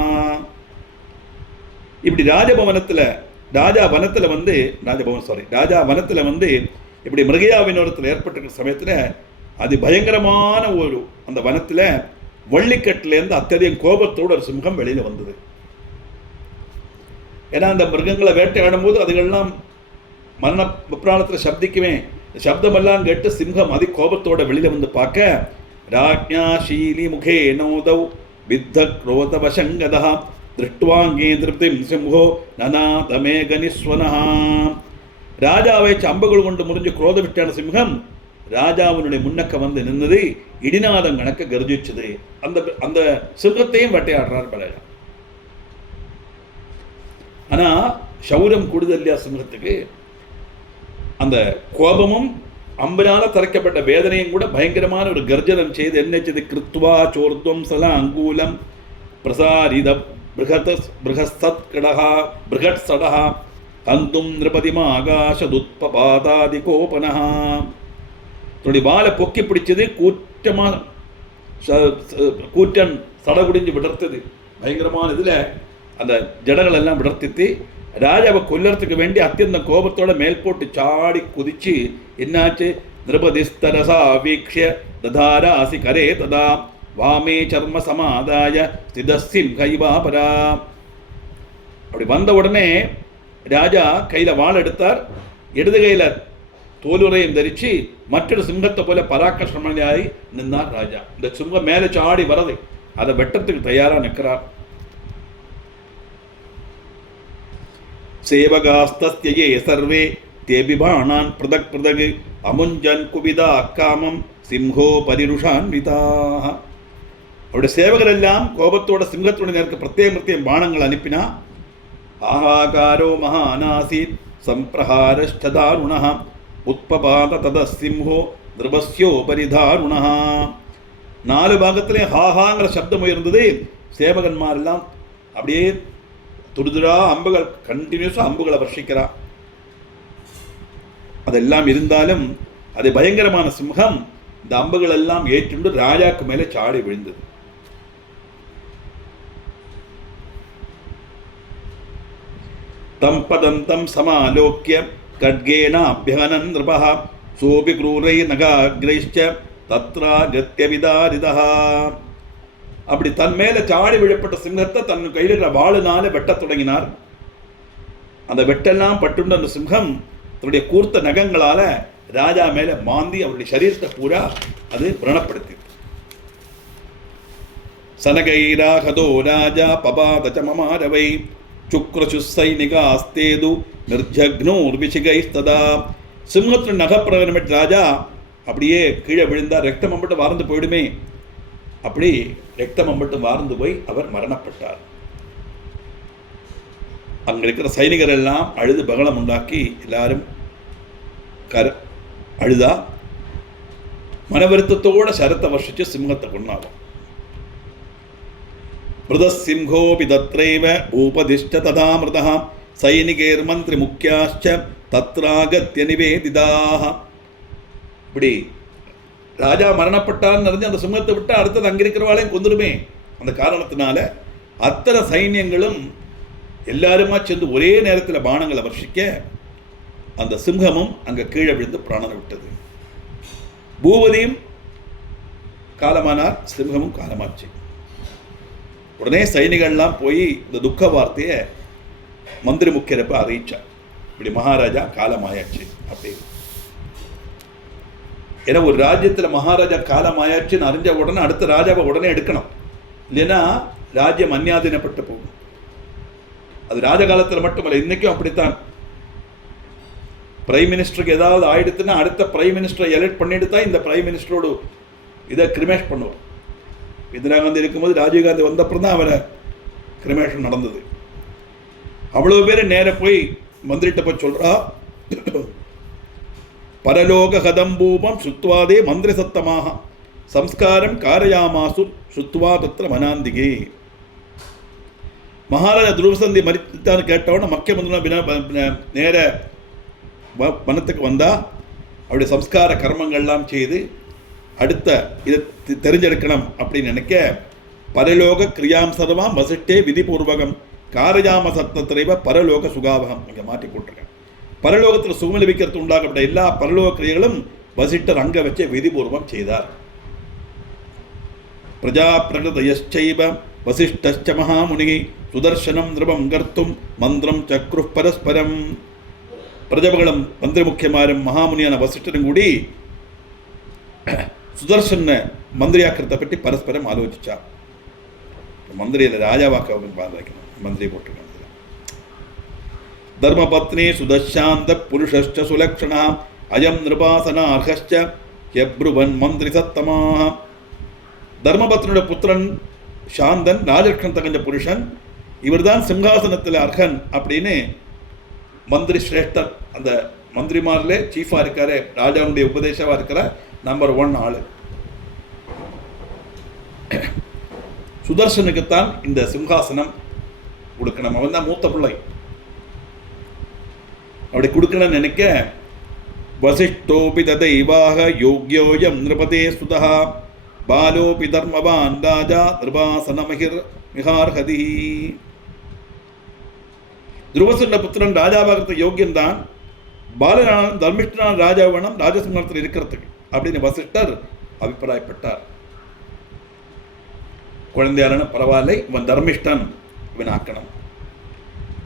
இப்படி ராஜா வனத்தில் வந்து இப்படி மிருகயா வினோதத்தில் ஏற்பட்டிருக்கிற சமயத்தில் அது பயங்கரமான ஒரு அந்த வனத்தில் வள்ளிக்கட்டிலேருந்து அत्यதிகம் கோபத்தோடு ஒரு சிம்ஹம் வெளியில் வந்தது. ஏன்னா அந்த மிருகங்களை வேட்டையாடும் போது அதுகள்லாம் மரண விப்ராணத்தில் சப்திக்குமே. சப்தமெல்லாம் கேட்டு சிம்ஹம் அதி கோபத்தோட வெளியில் வந்து பார்க்க, ராஜ்ஞா ஷீலி முகே நோதௌ வித்த குரோத வசங்கதா திருஷ்டுவாங்கே திருப்திம் சிம்ஹோ நனாதமே கனிஸ்வனஹா. ராஜாவை அம்புகள் கொண்டு முறிஞ்சு குரோத விட்டான சிம்ஹம் ராஜாவினுடைய முன்னக்க வந்து நின்னது. இடிநாதம் கணக்க கர்ஜிச்சது. அந்த சிம்ஹத்தையும் வேட்டையாடுறார் பலர். ஆனால் சௌரம் கூடுதல் இல்லையா சிம்ஹத்துக்கு? அந்த கோபமும் அம்பனால தரைக்கப்பட்ட வேதனையும் கூட பயங்கரமான ஒரு கர்ஜனம் செய்து என்ன செய்து? கிருத்வா சோர்துவம் சல அங்கூலம் பிரசாரித பிருகத் சடஹா தந்தும் நிருபதிமா ஆகாஷதுத்பபாதாதி கோபனஹா. தன்னுடைய வாழை பொக்கி பிடிச்சது. கூற்றன் சடகுடிஞ்சு விடர்த்தது. பயங்கரமான இதில் அந்த ஜடங்கள் எல்லாம் விடர்த்தித்து ராஜாவை கொல்லறதுக்கு வேண்டி அத்தியந்த கோபத்தோட மேல் போட்டு சாடி குதிச்சு என்னாச்சு? நிருபதிஸ்தரசா வீக்ஷ ததாராசி கரே ததா வாமே சர்ம சமாதாய ஸ்திதசிம்ஹைவாபரா. அப்படி வந்த உடனே ராஜா கையில் வாள் எடுத்தார். இடது கையில் தோலுரையும் தரிச்சு மற்றொரு சிங்கத்தை போல பராக்கிரமணியாய் நின்றார் ராஜா. இந்த சிங்கம் மேலே சாடி வரது, அதை வெட்டத்துக்கு தயாரா நிற்கிறார். சேவகாஸ்தஸ்யே சர்வே தேபிபாணான் பிரதக் பிரதக் அமுஞ்சன் குவிதா காமம் சிம்ஹோ பரிருஷான்விதாக. அவருடைய சேவகர் எல்லாம் கோபத்தோட சிங்கத்தோட நேருக்கு பிரத்யேகம் பானங்கள் அனுப்பினா. ஆஹாகாரோ மகானாசீத் சம்பிரஹாரஷ்டதாருணா உத்பபாத தத சிம்ஹோ திருபஸ்யோ பரிதாருணா. 4 பாகத்திலே ஹாஹாங்கிற சப்தம் உயர்ந்தது. சேவகன்மாரெல்லாம் அப்படியே துடுதுடா அம்புகள் கண்டினியூஸாக அம்புகளை வர்ஷிக்கிறா. அதெல்லாம் இருந்தாலும் அது பயங்கரமான சிம்ஹம். இந்த அம்புகள் எல்லாம் ஏற்றுண்டு ராஜாக்கு மேலே சாடி விழுந்தது. தம் பதந்தம் சமாலோக்கிய கட்கேன அபியனன் நிருபஹ சோபி க்ரூரை நகாக்ரைஷ்ச தத்ரா கத்யவிதாரிதா. அப்படி தன் மேல சாடி விழப்பட்ட சிங்கத்தை தன் கையில் இருக்கிற வாளுனால வெட்டத் தொடங்கினார். அந்த வெட்டெல்லாம் பட்டுண்ட அந்த சிங்கம் தன்னுடைய கூர்த்த நகங்களால ராஜா மேல மாந்தி அவருடைய சரீரத்தை பூரா அது பிரணப்படுத்தி. சனகைராகதோ ராஜா பபாத மமாரவை சுக்ரசுசைனிகாஸ்தேது நிர்ஜக்னோர்விசிகைஸ்ததா. சிம்மத்தின் நகப்பிரகடனமிட்ட ராஜா அப்படியே கீழே விழுந்தார். ரத்தம் அம்பட்டு வார்ந்து போயிடுமே, அப்படி ரத்தம் அம்பட்டு வார்ந்து போய் அவர் மரணப்பட்டார். அங்க இருக்கிற சைனிகர் எல்லாம் அழுது பகலம் உண்டாக்கி எல்லாரும் அழுதா. மனவருத்தத்தோட சரத்தை வர்ஷிச்சு சிம்மத்தை கொண்டாடும். மிருதசிம்ஹோபி தத்ரைவ பூபதிஷ்ட ததா மிருதா சைனிகேர் மந்திரி முக்கியாச்ச தத்ராகத்ய நிவேதிதாக. இப்படி ராஜா மரணப்பட்டான்னு அறிஞ்சு அந்த சிம்மத்தை விட்டு அடுத்தது அங்கே இருக்கிறவாளையும் கொந்துடுமே. அந்த காரணத்தினால அத்தனை சைன்யங்களும் எல்லாருமா சேர்ந்து ஒரே நேரத்தில் பானங்களை வர்ஷிக்க அந்த சிம்ஹமும் அங்கே கீழே விழுந்து பிராணனை விட்டது. பூபதியும் காலமானார், சிம்ஹமும் காலமாச்சு. உடனே சைனிகள்லாம் போய் இந்த துக்க வார்த்தையை மந்திரி முக்கியரப்ப அறிவிச்சார். இப்படி மகாராஜா காலமாயாச்சு அப்படி. ஏன்னா ஒரு ராஜ்யத்தில் மகாராஜா காலமாயாச்சுன்னு அறிஞ்ச உடனே அடுத்த ராஜாவை உடனே எடுக்கணும், இல்லைன்னா ராஜ்யம் அந்நியாதீனப்பட்டு போகும். அது ராஜகாலத்தில் மட்டுமல்ல, இன்னைக்கும் அப்படித்தான். பிரைம் மினிஸ்டருக்கு ஏதாவது ஆயிடுத்துன்னா அடுத்த பிரைம் மினிஸ்டரை எலெக்ட் பண்ணிட்டு தான் இந்த பிரைம் மினிஸ்டரோடு இதை கிரிமேஷ் பண்ணுவோம். இந்திரா காந்தி இருக்கும்போது ராஜீவ்காந்தி வந்தப்புறம் தான் அவரை கிரிமேஷன் நடந்தது. அவ்வளோ பேர் நேர போய் மந்திரிட்ட போய் சொல்றா, பரலோக கதம்பூபம் சுத்வாதே மந்திரி சத்தமாக சம்ஸ்காரம் காரயாமாசு சுத்வா தத்திர மனாந்திகே. மகாராஜா துருவசந்தி மறித்தான்னு கேட்டவன மக்கிய மந்திரி நேர வனத்துக்கு வந்தா அவருடைய சம்ஸ்கார கர்மங்கள்லாம் செய்து அடுத்த இதை தெரிஞ்செடுக்கணும் அப்படின்னு நினைக்க பரலோக கிரியாம் சர்வம் வசிஷ்டே விதிபூர்வகம் காரயாம சத்தத்திரைவ பரலோக சுகாவகம். இங்கே மாற்றி போட்டிருக்கேன். பரலோகத்தில் சுகம் லபிக்கிறது உண்டாகப்பட்ட எல்லா பரலோக கிரியைகளும் வசிஷ்டர் அங்க வச்ச விதிபூர்வம் செய்தார். பிரஜா பிரகதயச்சைவ வசிஷ்டச்ச மகாமுனி சுதர்சனம் நிருபம் கர்த்தும் மந்திரம் சக்ரு பரஸ்பரம். பிரஜபகளும் மந்திரி முக்கியமாரும் மகாமுனியான வசிஷ்டரும் கூடி சுதர்சன மந்திரியாக்கிறத பற்றி பரஸ்பரம் ஆலோசிச்சா. மந்திரியில் ராஜாவாக்க பாதிக்கணும், மந்திரி போட்டிருக்காங்க. தர்மபத்னி சுதசாந்த புருஷஸ்ச சுலக்ஷணா அயம் நிருபாசனார்ஹஸ்ச யப்ருவன் மந்திரி சத்தமாக. தர்மபத்னுடைய புத்திரன் சாந்தன், ராஜலக்ஷ்மன் தகஞ்ச புருஷன், இவர் தான் சிம்ஹாசனத்தில் அர்ஹன் அப்படின்னு மந்திரி சிரேஷ்டர். அந்த மந்திரிமாரில் சீஃபாக இருக்காரு, ராஜாவுடைய உபதேசமாக இருக்கிற நம்பர் 1 ஆளு. சுதர்சனுக்குத்தான் இந்த சிம்ஹாசனம் கொடுக்கணும். அவன் தான் மூத்த பிள்ளை. அப்படி கொடுக்கணும்னு நினைக்க வசிஷ்டோபி ததைவாக யோக்யோயம் நிருபதே சுதா பாலோபி தர்மவான் ராஜா நிருபாசனமகிர் மிகார்ஹதி. துருவசன புத்திரன் ராஜாவாகிறது யோக்கியம் தான், பாலனான தர்மிஷ்டனான ராஜாவனம் ராஜசிம்ஹத்தில் இருக்கிறதுக்கு அப்படின்னு வசிஷ்டர் அபிப்பிராயப்பட்டார். குழந்தையாளன பரவாயில்லை, இவன் தர்மிஷ்டன், இவன் ஆக்கணும்.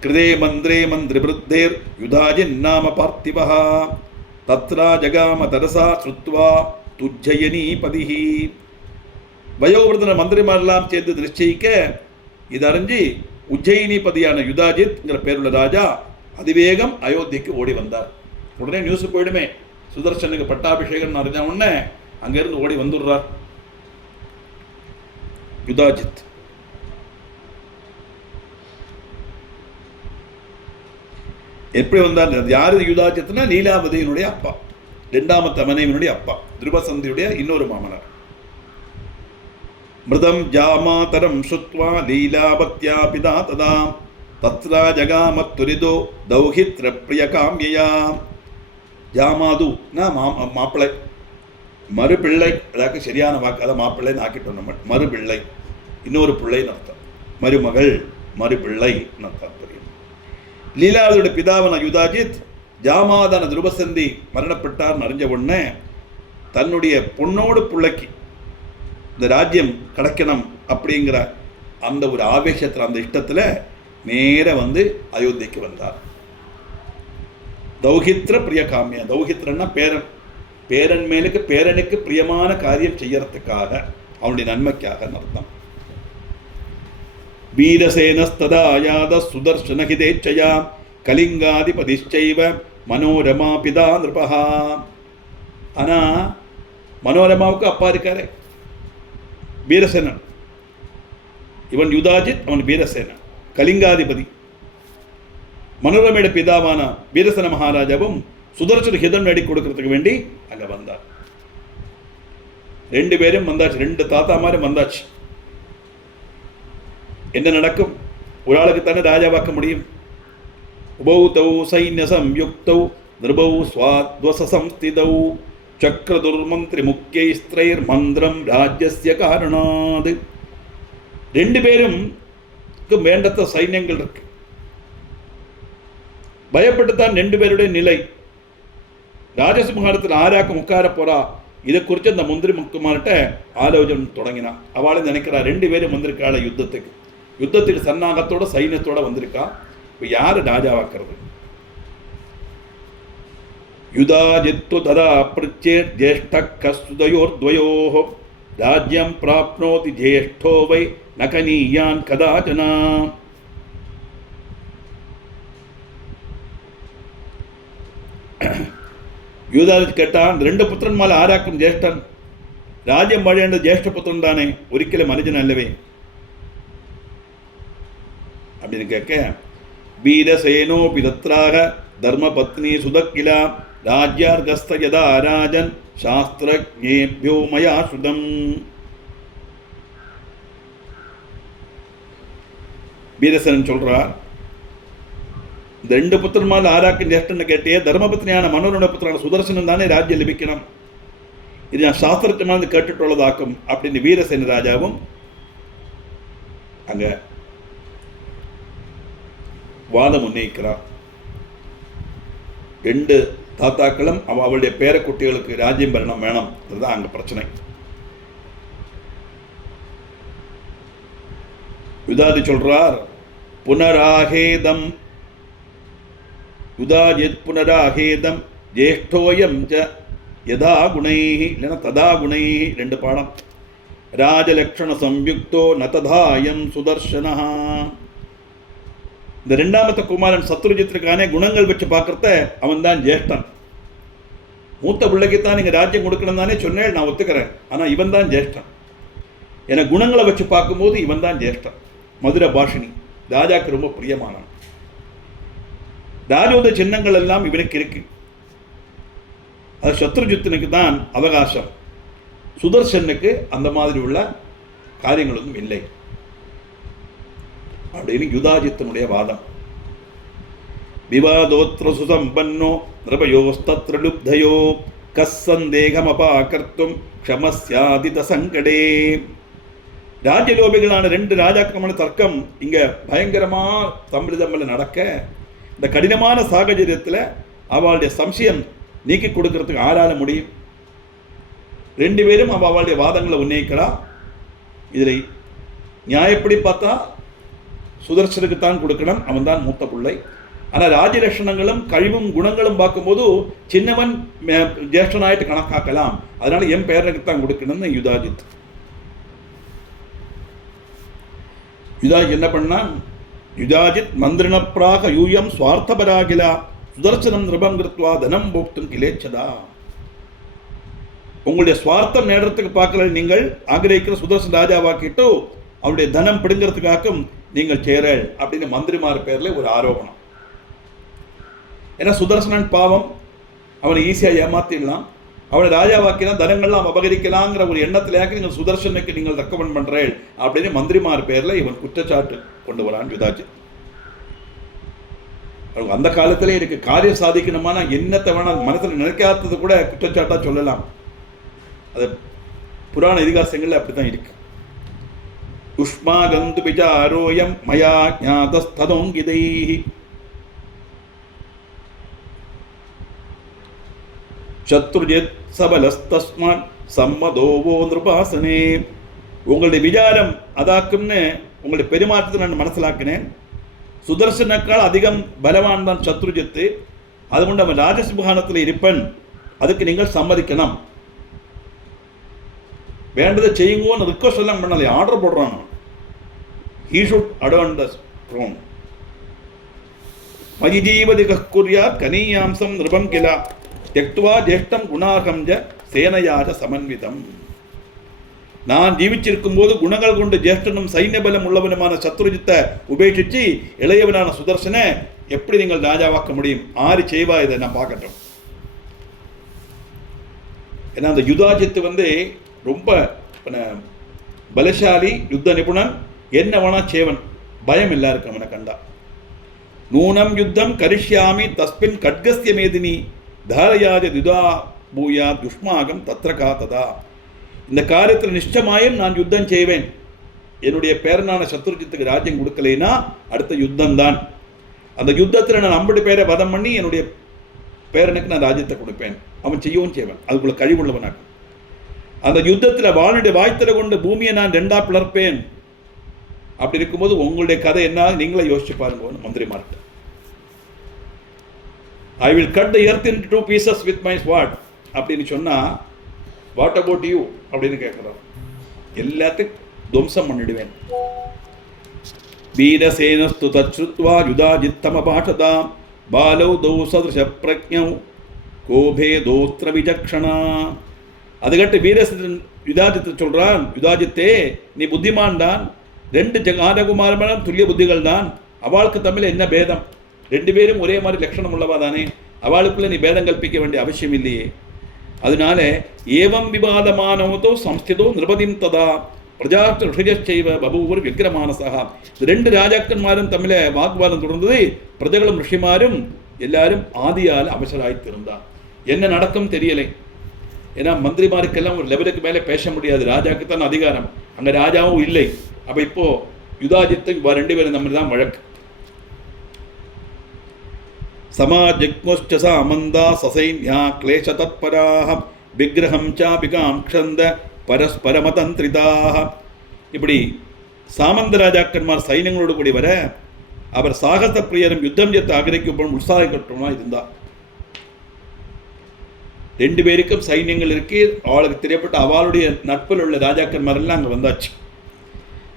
கிருதே மந்திரே மந்திரி விருத்தேர் யுதாஜின் நாம பார்த்திவஹா தத்ரா ஜகாம தரசா சுத்வா துஜ்ஜயனி பதிஹி. வயோவிருதன மந்திரிமாரெல்லாம் சேர்ந்து நிச்சயிக்க இது அறிஞ்சு உஜ்ஜயினி பதியான யுதாஜித்ங்கிற பேருள்ள ராஜா அதிவேகம் அயோத்திக்கு ஓடி வந்தார். உடனே நியூஸ் போயிடுமே, சுதர்சனுக்கு பட்டாபிஷேகம் அறிஞ்ச உடனே அங்கிருந்து ஓடி வந்துடுறார் யுதாஜித். எப்படி வந்தார்? யாரு யுதாஜித்னா லீலாவதியினுடைய அப்பா, இரண்டாமத்த மனைவியினுடைய அப்பா, திருபசந்தியுடைய இன்னொரு மாமனார். மிருதம் ஜாமாதரம் சுத்வா லீலாவத்யா பிதா ததா தத்ரா ஜகாம துரிதோ தௌஹித்ர பிரிய காமியா. ஜாமாது மாப்பிள்ளை, மறுபிள்ளை, அதாவது சரியான வாக்கு, அதை மாப்பிள்ளைன்னு ஆக்கிட்டோம் நம்ம. மறுபிள்ளை, இன்னொரு பிள்ளைன்னு அர்த்தம். மருமகள், மறுபிள்ளை அர்த்தம். லீலாவதியுடைய பிதாவான யுதாஜித் ஜாமாதான துருபசந்தி மரணப்பட்டார் அறிஞ்ச உடனே தன்னுடைய பொண்ணோடு பிள்ளைக்கு இந்த ராஜ்யம் கிடைக்கணும் அப்படிங்கிற அந்த ஒரு ஆவேசத்தில், அந்த இஷ்டத்தில் நேர வந்து அயோத்திக்கு வந்தார். தௌஹித்ர பிரிய காமியா. தௌஹித்ரன்னா பேரன், பேரன் மேலுக்கு பேரனுக்கு பிரியமான காரியம் செய்யறதுக்காக, அவனுடைய நன்மைக்காக அர்த்தம். வீரசேனஸ்ததா யாத சுதர்சனஹிதேச்சயா கலிங்காதிபதிச்சைவ மனோரமா பிதா நிருபஹா. ஆனா மனோரமாவுக்கு அப்பா இருக்காரு வீரசேனன். இவன் யுதாஜித், அவன் வீரசேனன், கலிங்காதிபதி. மனோரமையோட பிதாவான வீரசேன மகாராஜாவும் சுதர்சன ஹிதம் நடி கொடுக்கறதுக்கு வேண்டி அங்க வந்தார். ரெண்டு பேரும் வந்தாச்சு, ரெண்டு தாத்தாமாரும் வந்தாச்சு. என்ன நடக்கும்? ஒரு ஆளுக்கு தானே ராஜாவாக்க முடியும். உபௌதௌ சைன்ய சம்யுக்தௌ நிருபௌ ஸ்வாத்வசம்ஸ்திதௌ சக்ரதுர்மந்திரி முக்கியஸ்திரைர் மந்திரம் ராஜ்யஸ்ய காரணாது. ரெண்டு பேரும் வேண்டத்த சைன்யங்கள் இருக்கு. பயப்பட்டுத்தான் ரெண்டு பேருடைய நிலை. ராஜசிம்ஹாரத்தில் ஆராக்க உட்கார போறா, இதை குறித்து அந்த முந்திரி முக்குமார்கிட்ட ஆலோசனை தொடங்கினா. அவளை நினைக்கிறா, ரெண்டு பேரும் வந்திருக்காள யுத்தத்துக்கு சன்னாகத்தோட சைன்யத்தோட வந்திருக்கா, இப்போ யாரு ராஜாவாக்குறது? யுதாஜித்து ததா பிருச்சேர் ஜேஷ்ட கஸ்துதயோர்த்வயோः ராஜ்யம் பிராப்னோதி ஜேஷ்டோ வை நகனீயான் கதாச்சனா. யூதாஜித் கேட்டான், ரெண்டு புத்திரன்மால ஆராக்கும் ஜேஷ்டன், ராஜ்யம் வாழேണ്ട ஜேஷ்டபுத்திரன் தானே, ஒരിക്കലും மனுஜன் அல்லவே அப்படின்னு கேட்க, வீரசேனோபி தத்ராக தர்மபத்னி சுதக்கிலா ராஜ்யார்கஸ்த யதா ராஜன் சாஸ்திரஜ்ஞேப்யோ மயா ஸ்ருதம். வீரசேனன் சொல்றார், இந்த ரெண்டு புத்திரன்மால் ஆராக்கும் ஜேஷ்டன்னு கேட்டே, தர்மபத்னியான மனோரோட புத்திரான சுதர்சனம் தானே ராஜ்யம் லபிக்கணும், இது நான் சாஸ்திரத்திலிருந்து கேட்டுட்டுள்ளதாக்கும் அப்படின்னு வீரசேன ராஜாவும் அங்க வாதம் உன்னயிக்கிறார். ரெண்டு தாத்தாக்களும் அவளுடைய பேரக்குட்டிகளுக்கு ராஜ்யம் பெறணும் வேணும், அதுதான் அங்க பிரச்சனை. யுதாஜி சொல்றார், புனராகேதம் யுதாஜித் புனராகேதம் ஜேஷ்டோயம் ச யதா குணைஹி இல்லைன்னா ததா குணைஹி. ரெண்டு பாடம். ராஜலக்ஷண சம்யுக்தோ ந ததாயம் சுதர்சனஹ. இந்த ரெண்டாமத்த குமாரன் சத்ருஜித்திற்கான குணங்கள் வச்சு பார்க்கறத அவன் தான் ஜேஷ்டன். மூத்த பிள்ளைக்குத்தான் நீங்கள் ராஜ்யம் கொடுக்கணும் தானே சொன்னேன், நான் ஒத்துக்கிறேன். ஆனால் இவன் தான் ஜேஷ்டன். என குணங்களை வச்சு பார்க்கும்போது இவன் தான் ஜேஷ்டன். மதுர பாஷினி ராஜாக்கு ரொம்ப பிரியமானவன். ராஜோத சின்னங்கள் எல்லாம் இவனுக்கு இருக்கு. அது சத்ருஜித்தனுக்கு தான் அவகாசம், சுதர்சனுக்கு அந்த மாதிரி உள்ள காரியங்கள் ஒன்றும் இல்லை அப்படின்னு யுதாஜித்தனுடைய வாதம். விவாதோத்ர சுசம்பன்னோ நிருபயோஸ்தத்ர லுப்தயோ கஸ்ஸந்தேகமபாகர்த்தும் க்ஷமஸ்யாதித சங்கடே. ராஜ்யலோபிகளான ரெண்டு ராஜாக்களமான தர்க்கம் இங்க பயங்கரமா தமிழ் நடக்க, இந்த கடினமான சாகச்சரியத்தில் அவளுடைய சம்சயம் நீக்கி கொடுக்கறதுக்கு ஆளால முடியும். ரெண்டு பேரும் அவளுடைய வாதங்களை உன்னயிக்கலாம். இதில் நியாயப்படி பார்த்தா சுதர்சனுக்கு தான் கொடுக்கணும், அவன் தான் மூத்த பிள்ளை. ஆனால் ராஜலட்சணங்களும் கழிவும் குணங்களும் பார்க்கும்போது சின்னவன் ஜேஷ்டனாயிட்டு கணக்காக்கலாம். அதனால என் பேரனுக்கு தான் கொடுக்கணும்னு யுதாஜித் என்ன பண்ணான்? யுதாஜித் மந்திரிணப்பிராக யூயம் சுவார்த்தபராகிலா சுதர்சனம் நிருபம் கிருத்வா தனம் போக்தும் கிளேச்சதா. உங்களுடைய சுவார்த்தம் நேரத்துக்கு பார்க்கல நீங்கள் ஆகிரகிக்கிற சுதர்சன் ராஜாவாக்கிட்டு அவருடைய தனம் பிடுங்கிறதுக்காகவும் நீங்கள் சேரல் அப்படின்னு மந்திரிமார் பேர்ல ஒரு ஆரோபணம். ஏன்னா சுதர்சனன் பாவம், அவனை ஈஸியாக ஏமாத்திடலாம், அவனை ராஜாவாக்கினா தனங்கள்லாம் அபகரிக்கலாங்கிற ஒரு எண்ணத்திலேயாக்கி நீங்கள் சுதர்சனுக்கு நீங்கள் ரெக்கமெண்ட் பண்றேன் அப்படின்னு மந்திரிமார் பேர்ல இவன் குற்றச்சாட்டு கொண்டு வரான் யுதாஜித். அந்த காலத்திலே இருக்கு காரியம் சாதிக்கணுமா, நான் என்னத்தை வேணா மனசில் நினைக்காதது கூட குற்றச்சாட்டா சொல்லலாம். அது புராண இதிகாசங்கள்ல அப்படித்தான் இருக்கு. உஷ்மாகந்து பிஜாரோயம் மயா ஞாதஸ்ததோங்கிதைஹி சத்ருஜித் சபலஸ்தஸ்மான் சம்மதோவோ நிருபாசனே. உங்களுடைய விசாரம் அதாக்கும்னு உங்களுடைய பெருமாற்றத்தை நான் மனசிலாக்கினேன். சுதர்சனக்கால் அதிகம் பலவான் தான் சத்ருஜித்து, அதுகொண்டு அவன் ராஜசிம்ஹானத்தில் இருப்பன், அதுக்கு நீங்கள் சம்மதிக்கணும். வேண்டதை செய்யுங்கன்னு ரிக்வஸ்ட் எல்லாம் பண்ணலை, ஆர்டர் போடுறான். He should adorn the throne. மதிஜீவதி கக்குரியா கனீயாம்சம் நிருபம் கிலா தெக்துவா ஜேஷ்டம் குணாகம்ஜ சேனையாஜ சமன்விதம். நான் ஜீவிச்சிருக்கும் போது குணங்கள் கொண்டு ஜேஷ்டனும் சைன்யபலம் உள்ளவனுமான சத்ருஜித்தை உபேட்சிச்சு இளையவனான சுதர்சனை எப்படி நீங்கள் ராஜாவாக்க முடியும்? ஆறு செய்வா இதை நான் பார்க்கட்டும். ஏன்னா அந்த யுதாஜித்து ரொம்ப பலசாலி, யுத்த நிபுணன், என்ன வேணா சேவன், பயம் இல்லா இருக்கு அவனை கண்டா. நூனம் யுத்தம் கரிஷ்யாமி தஸ்மின் கட்கஸ்ய மேதினி தாரயாஜ துதா பூயா துஷ்மாகம் தத்ரகா ததா. இந்த காரியத்தில் நிச்சயமாயும் நான் யுத்தம் செய்வேன். என்னுடைய பேரனான சத்ருஜித்துக்கு ராஜ்யம் கொடுக்கலைன்னா அடுத்த யுத்தம் தான். அந்த யுத்தத்தில் நான் 50 பேரை வதம் பண்ணி என்னுடைய பேரனுக்கு நான் ராஜ்யத்தை கொடுப்பேன். அவன் செய்யவும் செய்வேன், அதுக்குள்ள கழிவுள்ளவனாக்கும். அந்த யுத்தத்தில் வாளுடைய வாய்த்தலை கொண்டு பூமியை நான் 2ஆ பிளர்ப்பேன். அப்படி இருக்கும்போது உங்களுடைய கதை என்ன நீங்களே யோசிச்சு பாருங்க. மந்திரிமார்ட்ட I will cut the earth into 2 pieces with my sword அப்படின்னு சொன்னா வாட் அபவுட் யூ அப்படின்னு கேட்கிறார். எல்லாத்தையும் துவம்சம் பண்ணிடுவேன். வீரசேனஸ்து தச்ருத்வா யுதாஜித்தம பாஷதா பாலௌ தௌ சதுஷ பிரக்ஞௌ கோபே தோத்ர விசக்ஷணா. அதுகட்டு வீரசேனன் யுதாஜித்தை சொல்றான், யுதாஜித்தே நீ புத்திமான் தான், 2 ராஜகுமாரமான துல்லிய புத்திகள் தான், அவளுக்கு தமிழ் என்ன பேதம்? 2 பேரும் ஒரே மாதிரி லட்சணம் உள்ளவா தானே, அவளுக்குள்ள நீ பேதம் கல்பிக்க வேண்டிய அவசியம் இல்லையே. அதனால ஏவம் விவாதமானவதோ சம்ஸ்திதோ நிருபதிம் ததா பிரஜாத்த ரிஷிஜைவ பபூவர் விக்ரமானசா. 2 ராஜாக்கன்மாரும் தமிழ வாக்குவாதம் தொடர்ந்தது. பிரஜகளும் ரிஷிமாரும் எல்லாரும் ஆதியால் அவசராய்த்திருந்தான். என்ன நடக்கும் தெரியலை. ஏன்னா மந்திரிமாருக்கெல்லாம் ஒரு லெவலுக்கு மேலே பேச முடியாது, ராஜாக்கு தான் அதிகாரம், அங்கே ராஜாவும் இல்லை. அப்போ இப்போ யுதாஜித்து 2 பேரும் நம்ம தான் வழக்கு. சமாஜிக்முஷ்ச சாமந்தா சசைன்யா கிளேஷ தத்பராஹ விக்கிரகம் சாபிகாம்க்ஷந்த பரஸ்பரமதந்திரிதாக. இப்படி சாமந்த ராஜாக்கன்மார் சைன்யங்களோடு கூடி வர அவர் சாகச பிரியரும் யுத்தம் செய்ய ஆகிரகிக்கப்படும் உற்சாகமா இருந்தார். 2 பேருக்கும் சைன்யங்கள் இருக்கு. அவளுக்கு தெரியப்பட்ட அவளுடைய நட்பில் உள்ள ராஜாக்கன்மார் எல்லாம் அங்கே வந்தாச்சு.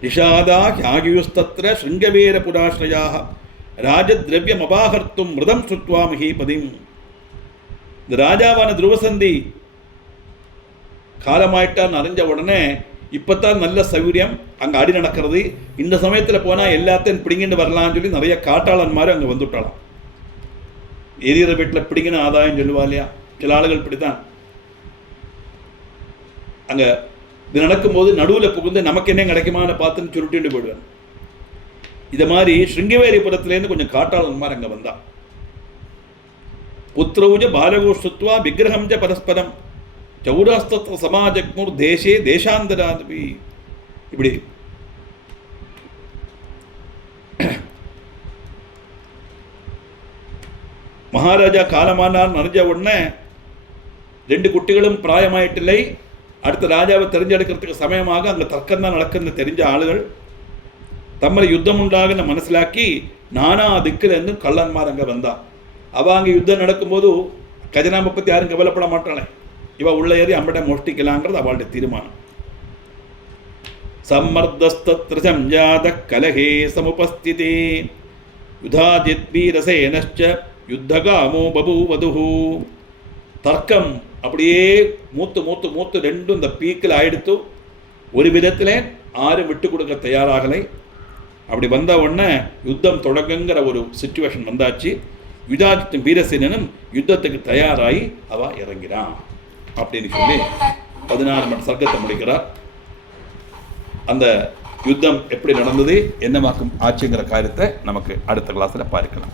நிஷாதா யாகியுஸ்தத்ர ஸ்ருங்கவேர புராஸ்ரயாக ராஜத்ரவியம் அபாகர்த்தும் மிருதம் சுத்வா மகீபதிம். இந்த ராஜாவான துருவசந்தி காலமாயிட்டான்னு அறிஞ்ச உடனே இப்போத்தான் நல்ல சௌகரியம் அங்கே அடி நடக்கிறது. இந்த சமயத்தில் போனால் எல்லாத்தையும் பிடிங்கிட்டு வரலாம்னு சொல்லி நிறைய காட்டாளன் மாதிரி அங்கே வந்துவிட்டாலாம். எதிர வீட்டில் பிடிங்கின ஆதாயம் சொல்லுவா இல்லையா, சில ஆளுகள் இப்படித்தான். அங்கே இது நடக்கும்போது நடுவில் புகுந்து நமக்கு என்ன கிடைக்குமான்னு பார்த்துன்னு சுருட்டிட்டு போயிடுவேன். இதை மாதிரி ஸ்ருங்கவேரிபுரத்துலேருந்து கொஞ்சம் காட்டாளன் மாதிரி அங்கே வந்தான். புத்திரௌஜ பாலகோஷ்டுத்வா விக்கிரகம் ச பரஸ்பரம் சௌராஸ்திர சமாஜக்முர் தேசே தேசாந்தராத்வி. இப்படி மகாராஜா காலமானார் அறிஞ்ச உடனே 2 குட்டிகளும் பிராயமாயிட்டில்லை, அடுத்த ராஜாவை தெரிஞ்செடுக்கிறதுக்கு சமயமாக அங்கே தர்க்கம் தான் நடக்குதுன்னு தெரிஞ்ச ஆளுகள் தம்மளை யுத்தம் உண்டாகுன்னு மனசிலாக்கி நானா திக்கிலேருந்து கள்ளன்மார் அங்கே வந்தா. அவள் அங்கே யுத்தம் நடக்கும்போது கஜனாவை பற்றி யாரும் கவலைப்பட மாட்டாளே, இவள் உள்ள ஏறி அம்பட்டை மோஷ்டிக்கலாங்கிறது அவளுடைய தீர்மானம். சம்மர்தஸ்தத்ர சம்ஜாத கலஹே சமுபஸ்திதே யுதாஜித் வீரசேனச்ச யுத்தகாமோ பபூவதுஹு. தர்க்கம் அப்படியே மூத்து மூத்து மூத்து ரெண்டும் இந்த பீக்கில் ஆயிடுத்து. ஒரு விதத்தில் ஆரும் விட்டு கொடுக்க தயாராகலை. அப்படி வந்த உடனே யுத்தம் தொடங்குங்கிற ஒரு சிச்சுவேஷன் வந்தாச்சு. யுதாஜித்தும் வீரசேனனும் யுத்தத்துக்கு தயாராகி அவ இறங்கிறான் அப்படின்னு சொல்லி 16 சர்க்கத்தை முடிக்கிறார். அந்த யுத்தம் எப்படி நடந்தது, என்னமாக்கும் ஆச்சுங்கிற காரியத்தை நமக்கு அடுத்த கிளாஸில் பார்க்கலாம்.